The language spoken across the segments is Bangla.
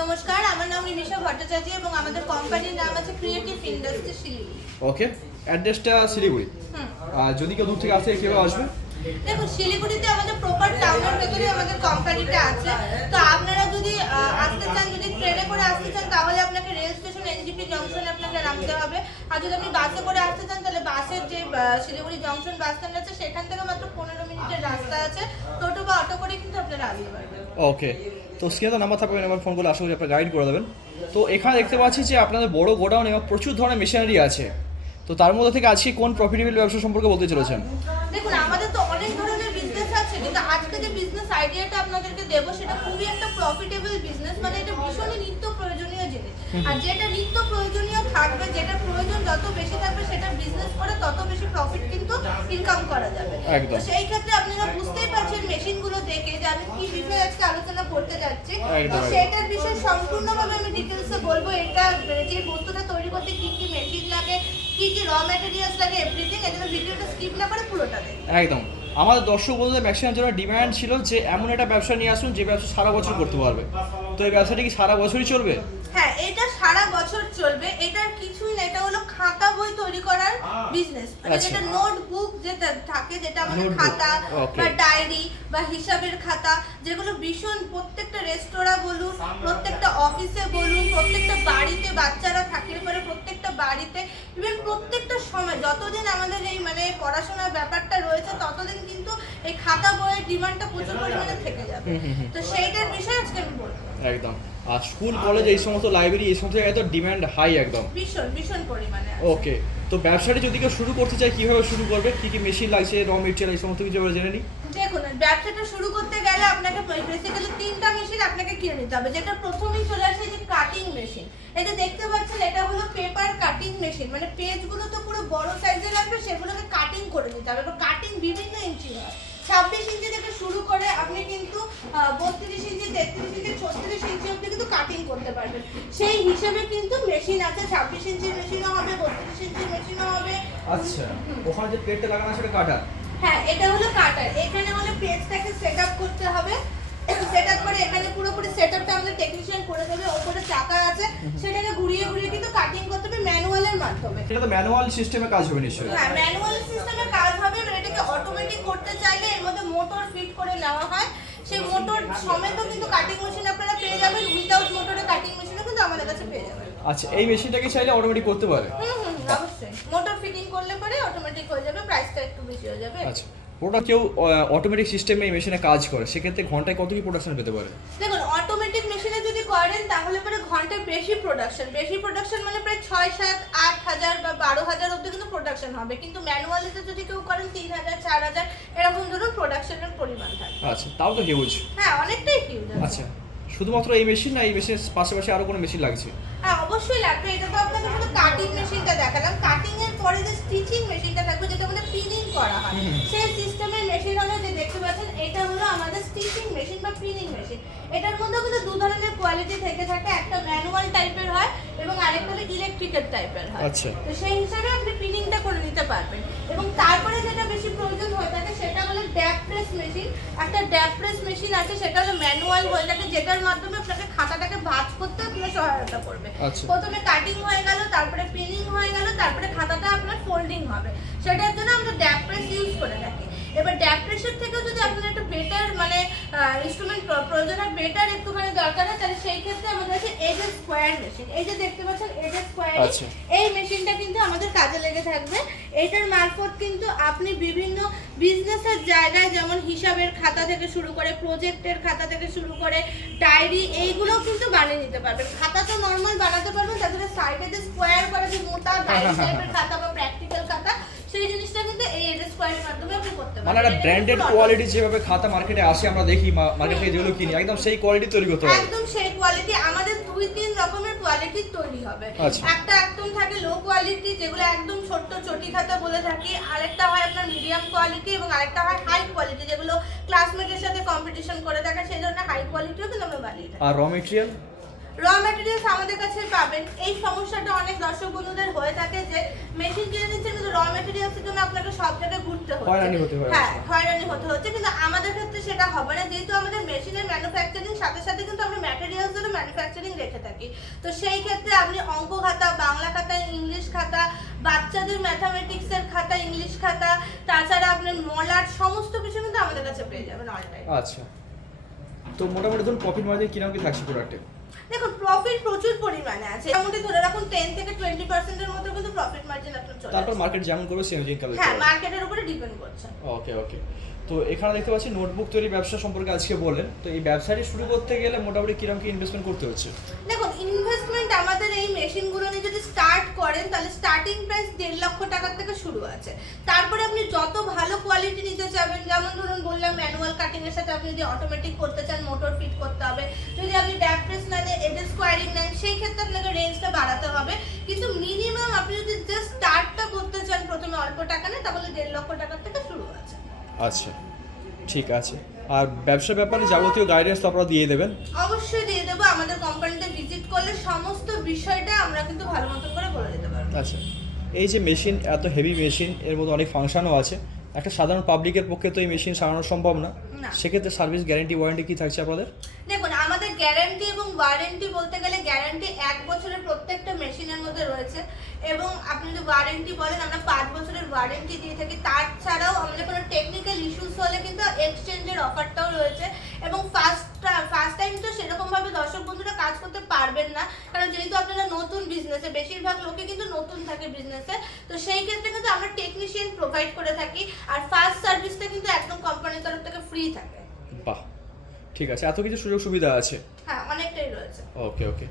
নমস্কার আমার নাম রিমিশা ভট্টাচার্য এবং আমাদের কোম্পানির নাম আছে ক্রিয়েটিভ ইন্ডাস্ট্রি শিলিগুড়ি ওকে অ্যাড্রেসটা শিলিগুড়ি। আর যদি কেউ দূর থেকে আসে কীভাবে আসবে? দেখুন শিলিগুড়িতে আমাদের প্রপার টাউনের ভেতরে আমাদের কোম্পানিটা আছে। তো আপনারা যদি আসতে চান যদি ট্রেনে করে আসতে চান তাহলে আপনাকে রেল স্টেশন এনজিপি জংশনে আপনাকে নামতে হবে। আর যদি আপনি বাসে করে আসতে চান তাহলে বাসের যে শিলিগুড়ি জংশন বাস স্ট্যান্ড আছে সেখান থেকে মাত্র পনেরো মিনিটের রাস্তা আছে টোটো বা অটো করে কিন্তু ওকে তো স্ক্রিনে নাম্বার থাকবে নাম্বার ফোন করলে আশা করি আপনার গাইড করে দেবেন। তো এখানে দেখতে পাচ্ছি যে আপনাদের বড় গোডাউন এবং প্রচুর ধরনের মেশিনারি আছে। তো তার মধ্যে থেকে আজকে কোন প্রফিটেবল ব্যবসা সম্পর্কে বলতে চলেছেন? দেখুন, আমাদের তো অনেক ধরনের বিজনেস আছে, কিন্তু আজকে যে আইডিয়াটা আপনাদেরকে দেবো সেটা খুবই একটা প্রফিটেবল বিজনেস মানে এটা ভীষণই নিত্য প্রয়োজনীয় জিনিস। আর যেটা নিত্য প্রয়োজনীয় থাকবে যেটা প্রয়োজন যত বেশি থাকবে সেটা বিজনেস করে তত বেশি প্রফিট কিন্তু ইনকাম করা যাবে। তো সেই ক্ষেত্রে আপনারা বুঝতেই পারছেন মেশিনগুলো দেখে যে আমি কি বিষয়ে আজকে আলোচনা করতে যাচ্ছি। তো। সেটার বিষয়ে সম্পূর্ণভাবে আমি ডিটেলসে বলব এটা যে বস্তুটা তৈরি করতে কি কি মেশিন লাগে কি কি র ম্যাটেরিয়ালস লাগে এভরিথিং এজন্য ভিডিওটা স্কিপ না করে পুরোটা দেখুন একদম। আমাদের দর্শক বন্ধুদের ম্যাক্সিমাম জন্য ডিমান্ড ছিল যে এমন একটা ব্যবসা নিয়ে আসুন যে ব্যবসা সারা বছর করতে পারবে। তো এই ব্যবসাটা কি সারা বছরই চলবে? হ্যাঁ এটা সারা বছর চলবে। এটার কিছুই না, এটা হলো খাতা বই তৈরি করার বিজনেস মানে আচ্ছা। যেটা নোটবুক যেটা থাকে যেটা আমাদের খাতা বা ডায়েরি বা হিসাবের খাতা যেগুলো ভীষণ প্রত্যেকটা রেস্তোরাঁ বলুন প্রত্যেকটা অফিসে বলুন প্রত্যেকটা বাড়িতে বাচ্চারা থাকলে পরে প্রত্যেকটা বাড়িতে ইভেন প্রত্যেকটা সময় যতদিন আমাদের এই মানে পড়াশোনার ব্যাপারটা রয়েছে ততদিন কিন্তু খাতা বইয়ের ডিমান্ডটা প্রচুর পরিমাণে থেকে যাবে। তো সেইটার বিষয়ে আজকে আমি বলব। একদম। আর স্কুল কলেজ এই সমস্ত লাইব্রেরি এই সমস্ত জায়গায় তো ডিমান্ড হাই একদম। ভীষণ ভীষণ পরিমাণে ওকে তো ব্যবসাটি যদি কেউ শুরু করতে চায় কীভাবে শুরু করবে? কী কী মেশিন লাগছে র মেটেরিয়াল এই সমস্ত কিছু জেনে নিই। দেখুন ব্যবসাটা শুরু করতে গেলে আপনাকে বেসিক্যালি তিনটা মেশিন আপনাকে কিনে নিতে হবে। যেটা প্রথমেই চলে আসে যে কাটিং মেশিন এটা দেখতে পাচ্ছেন এটা হলো পেপার কাটিং মেশিন মানে পেজগুলো তো পুরো বড় সাইজের লাগবে সেগুলোকে কাটিং করে নিতে হবে। কাটিং বিভিন্ন বত্রিশ ইঞ্চি তেত্রিশ ইঞ্চি ছত্রিশ ইঞ্চি অব্দি কিন্তু কাটিং করতে পারবেন সেই হিসেবে কিন্তু মেশিন আছে ছাব্বিশ ইঞ্চির মেশিনও হবে বত্রিশ ইঞ্চির মেশিনও হবে। আচ্ছা ওখানে যে প্লেটটা লাগানো সেটা কাটার হ্যাঁ এটা হলো কাটার এখানে হলো পেজটাকে সেট আপ করতে হবে। সেট আপ করে এখানে পুরোপুরি সেট আপটা আমাদের টেকনিশিয়ান করে দেবে। ওপরে চাকা আছে সেটাকে ঘুরিয়ে ঘুরিয়ে কিন্তু কাটিং করতে হবে ম্যানুয়ালের মাধ্যমে। এটা তো ম্যানুয়াল সিস্টেমে কাজ হবে নিশ্চয়ই। হ্যাঁ ম্যানুয়াল সিস্টেমে কাজ হবে এটাকে অটোমেটিক করতে চাইলে এর মধ্যে মোটর ফিট করে নেওয়া হয়। সেই মোটর সমেত কিন্তু কাটিং মেশিন আপনারা পেয়ে যাবেন উইদাউট মোটরে কাটিং মেশিনও কিন্তু আমাদের কাছে পেয়ে যাবেন। আচ্ছা এই মেশিনটাকে চাইলে অটোমেটিক করতে পারে? হুম হুম হুম, অবশ্যই। মোটর ফিটিং করলে পরে অটোমেটিক হয়ে যাবে প্রাইসটা একটু বেশি হয়ে যাবে। আচ্ছা। ওটা কেউ অটোমেটিক সিস্টেমে এই মেশিনে কাজ করে সেক্ষেত্রে ঘন্টায় কত কি প্রোডাকশন পেতে পারে? দেখুন অটোমেটিক মেশিনে যদি করেন তাহলে পরে ঘন্টায় বেশি প্রোডাকশন বেশি প্রোডাকশন মানে প্রায় ছয় সাত আট হাজার বা বারো হাজার অব্দি কিন্তু প্রোডাকশন হবে। কিন্তু ম্যানুয়ালিতে যদি কেউ করেন তিন হাজার চার হাজার এরকম ধরুন প্রোডাকশনের পরিমাণ থাকে। আচ্ছা তাও তো হিউজ হ্যাঁ অনেকটাই হিউজ আচ্ছা শুধুমাত্র এই মেশিন না এই মেশিনের পাশাপাশি আরও কোনো মেশিন লাগছে? হ্যাঁ অবশ্যই লাগবে। এটা তো আপনাকে শুধু কাটিং মেশিনটা দেখালাম। কাটিং এর পরে যে স্টিচিং মেশিনটা থাকবে যেটা মানে পিনিং করা হয়। সেই সিস্টেমের মেশিন হলো যে দেখতে পাচ্ছেন এটা হলো স্টিচিং মেশিন বা পিনিং মেশিন এটার মধ্যে কিন্তু দু ধরনের কোয়ালিটি থেকে থাকে। একটা ম্যানুয়াল টাইপের হয় এবং আরেকটা হলো ইলেকট্রিক্যাল টাইপের হয়। আচ্ছা। তো সেই হিসাবে আপনি পিনিংটা করে নিতে পারবেন। এবং তারপরে যেটা বেশি প্রয়োজন হয়ে থাকে সেটা হলো ড্যাপ প্রেস মেশিন একটা ড্যাপ প্রেস মেশিন আছে সেটা হলো ম্যানুয়াল হয়ে থাকে যেটার মাধ্যমে আপনাকে খাতাটাকে ভাঁজ করতে আপনার সহায়তা করবে। আচ্ছা। প্রথমে কাটিং হয়ে গেল তারপরে পিনিং হয়ে গেল তারপরে খাতাটা আপনার ফোল্ডিং হবে। সেটার জন্য আমরা ড্যাপ প্রেস প্রেসের থেকেও যদি আপনার একটা বেটার মানে ইনস্ট্রুমেন্ট প্রয়োজন হয় বেটার একটুখানি দরকার হয় তাহলে সেই ক্ষেত্রে আমাদের আছে এজ স্কোয়ার মেশিন এই যে দেখতে পাচ্ছেন এজ স্কোয়ার আচ্ছা। এই মেশিনটা কিন্তু আমাদের কাজে লেগে থাকবে এটার মারফত কিন্তু আপনি বিভিন্ন বিজনেসের জায়গায় যেমন হিসাবের খাতা থেকে শুরু করে প্রজেক্টের খাতা থেকে শুরু করে ডায়েরি এইগুলোও কিন্তু বানিয়ে নিতে পারবেন খাতা তো নর্মাল বানাতে পারবেন তাদের সাইডে যে স্কোয়ার করা যে মোটা ডায়েরি টাইপের খাতা বা প্র্যাকটিক্যাল খাতা সেই জিনিসটা কিন্তু এই এজ স্কোয়ারের মাধ্যমে আপনি করতে পারবেন মানে একটা ব্র্যান্ডেড কোয়ালিটি যেভাবে খাতা মার্কেটে আসে আমরা দেখি মার্কেট থেকে যেগুলো কিনি একদম সেই কোয়ালিটি তৈরি করতে পারবে। একদম সেই কোয়ালিটি আমাদের দুই তিন রকমের কোয়ালিটি তৈরি হবে। আচ্ছা। একটা একদম থাকে লো কোয়ালিটি যেগুলো একদম ছোট্ট চটি খাতা বলে থাকি আরেকটা হয় আপনার মিডিয়াম কোয়ালিটি এবং আরেকটা হয় হাই কোয়ালিটি যেগুলো ক্লাসমেটের সাথে কম্পিটিশন করে থাকে সেই জন্য হাই কোয়ালিটিও কিন্তু আমরা বানিয়ে থাকি। আর র মেটেরিয়াল র ম্যাটেরিয়ালস আমাদের কাছে পাবেন। এই সমস্যাটা অনেক দর্শক বন্ধুদের হয়ে থাকে যে মেশিন কিনে নিচ্ছেন কিন্তু র ম্যাটেরিয়ালসের জন্য আপনাকে সব জায়গায় ঘুরতে হচ্ছে। হয়। হয়রানি হতে হচ্ছে। কিন্তু আমাদের ক্ষেত্রে সেটা হবে না। যেহেতু আমাদের মেশিনের ম্যানুফ্যাকচারিং সাথে সাথে কিন্তু আমরা ম্যাটেরিয়ালসেরও ম্যানুফ্যাকচারিং রেখে থাকি। তো সেই ক্ষেত্রে আপনি অঙ্ক খাতা বাংলা খাতা ইংলিশ খাতা বাচ্চাদের ম্যাথামেটিক্সের খাতা ইংলিশ খাতা তাছাড়া আপনার মলার সমস্ত কিছু কিন্তু আমাদের কাছে পেয়ে যাবেন অল টাইম আচ্ছা। তো মোটামুটি ধরুন প্রফিট মার্জিন কীরকম কি থাকছে প্রোডাক্টে দেখুন প্রফিট প্রচুর পরিমাণে আছে। মোটামুটি ধরে রাখুন টেন থেকে টোয়েন্টি পার্সেন্টের মধ্যে কিন্তু প্রফিট মার্জিন আপনার চলে তারপর মার্কেট যেমন করবে সেম ইনকাম হ্যাঁ মার্কেটের উপরে ডিপেন্ড করছে। ওকে ওকে তো এখানে দেখতে পাচ্ছি নোটবুক তৈরি ব্যবসা সম্পর্কে আজকে বলেন। তো এই ব্যবসাটি শুরু করতে গেলে মোটামুটি কীরকম কি ইনভেস্টমেন্ট করতে হচ্ছে? দেখুন ইনভেস্টমেন্ট আমাদের এই মেশিনগুলো নিয়ে যদি স্টার্ট করেন, তাহলে স্টার্টিং প্রাইস দেড় লক্ষ টাকার থেকে শুরু আছে। তারপরে আপনি যত ভালো কোয়ালিটি নিতে চাবেন, যেমন ধরুন বললাম ম্যানুয়াল কাটিং এর সাথে আপনি যদি অটোমেটিক করতে চান মোটর ফিট করতে হবে, যদি আপনি ড্যাপ প্রেস নেন এডেল স্কোয়ারিং নেন, সেই ক্ষেত্রে আপনাকে রেঞ্জটা বাড়াতে হবে। কিন্তু মিনিমাম আপনি যদি জাস্ট স্টার্টটা করতে চান, প্রথমে অল্প টাকা নেন, তাহলে দেড় লক্ষ টাকা আচ্ছা ঠিক আছে। আর ব্যবসা ব্যাপারে যাবতীয় গাইডেন্স তো আপনারা দিয়ে দেবেন? অবশ্যই দিয়ে দেবো। আমাদের কোম্পানিতে ভিজিট করলে সমস্ত বিষয়টা আমরা কিন্তু ভালো মতো করে বলে দিতে পারব। আচ্ছা এই যে মেশিন এত হেভি মেশিন এর মধ্যে অনেক ফাংশনও আছে। একটা সাধারণ পাবলিকের পক্ষে তো এই মেশিন সারানো সম্ভব না। না। সেক্ষেত্রে সার্ভিস গ্যারেন্টি ওয়ারেন্টি কি থাকছে আপনাদের? দেখুন আমাদের গ্যারান্টি এবং ওয়ারেন্টি বলতে গেলে গ্যারান্টি এক বছরের প্রত্যেকটা মেশিনের মধ্যে রয়েছে। এবং আপনি যদি ওয়ারেন্টি বলেন আমরা পাঁচ বছরের ওয়ারেন্টি দিয়ে থাকি। তাছাড়াও আমাদের কোনো টেকনিক্যাল ইস্যুস হলে কিন্তু এক্সচেঞ্জের অফারটাও রয়েছে। এবং ফার্স্ট ফার্স্ট টাইম তো সেরকমভাবে দর্শক বন্ধুরা কাজ করতে পারবেন না। কারণ যেহেতু আপনারা নতুন বিজনেসে বেশিরভাগ লোকে কিন্তু নতুন থাকে বিজনেসে তো সেই ক্ষেত্রে কিন্তু আমরা টেকনিশিয়ান প্রোভাইড করে থাকি। আর ফার্স্ট সার্ভিসটা কিন্তু একদম কোম্পানির তরফ থেকে ফ্রি থাকে। বাহ! ঠিক আছে এত কিছু সুযোগ সুবিধা আছে? হ্যাঁ অনেকটাই রয়েছে। ওকে ওকে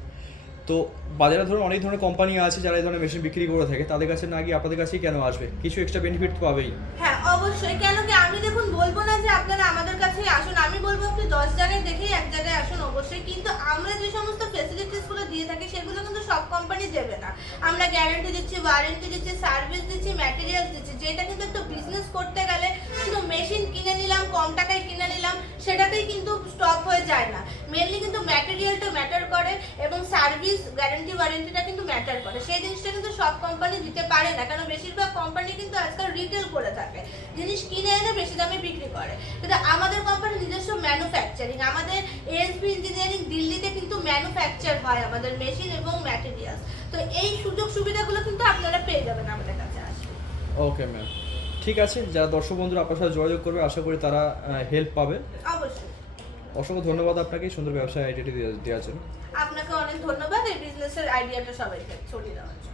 তো বাজারে ধরুন অনেক ধরনের কোম্পানি আছে যারা এই ধরনের মেশিন বিক্রি করে থাকে, তাদের কাছে না গিয়ে আপনাদের কাছেই কেন আসবে? কিছু এক্সট্রা বেনিফিট পাবেই। হ্যাঁ অবশ্যই। কেন কি আমি দেখুন বলব না যে আপনারা আমাদের কাছেই আসুন। আমি বলব আপনি দশ জায়গায় দেখেই এক জায়গায় আসুন অবশ্যই। কিন্তু আমরা যে সমস্ত ফেসিলিটিসগুলো দিয়ে থাকি, সেগুলো কিন্তু সব কোম্পানি দেবে না। আমরা গ্যারান্টি দিচ্ছি ওয়ারেন্টি দিচ্ছি সার্ভিস দিচ্ছি ম্যাটেরিয়ালস দিচ্ছি। যেটা কিন্তু একটা বিজনেস করতে গেলে শুধু মেশিন কিনে নিলাম, কম টাকায় কিনে নিলাম, সেটাতেই কিন্তু স্টপ হয়ে যায় না। মেনলি কিন্তু ম্যাটেরিয়ালটা ম্যাটার করে এবং সার্ভিস গ্যারান্টি ওয়ারেন্টিটা কিন্তু ম্যাটার করে। সেই জিনিসটা কিন্তু সব কোম্পানি দিতে পারে না। কারণ বেশিরভাগ কোম্পানি কিন্তু আজকাল রিটেল করে থাকে। জিনিস কিনে এনে বেশি দামে বিক্রি করে। কিন্তু আমাদের কোম্পানির নিজস্ব ম্যানুফ্যাকচারিং আমাদের এএসবি ইঞ্জিনিয়ারিং দিল্লিতে কিন্তু ম্যানুফ্যাকচার হয় আমাদের মেশিন এবং ম্যাটেরিয়ালস তো এই সুযোগ সুবিধাগুলো কিন্তু আপনারা পেয়ে যাবেন আমাদের কাছে আসলে। ওকে ম্যাম ঠিক আছে। যারা দর্শক বন্ধুরা আপনার সাথে যোগাযোগ করবে আশা করি তারা হেল্প পাবে। অবশ্যই। অসংখ্য ধন্যবাদ আপনাকে সুন্দর ব্যবসায় আইডিয়াটি দেওয়ার জন্য। আপনাকে অনেক ধন্যবাদ, এই বিজনেসের আইডিয়াটা সবাইকে ছড়িয়ে দেওয়ার জন্য।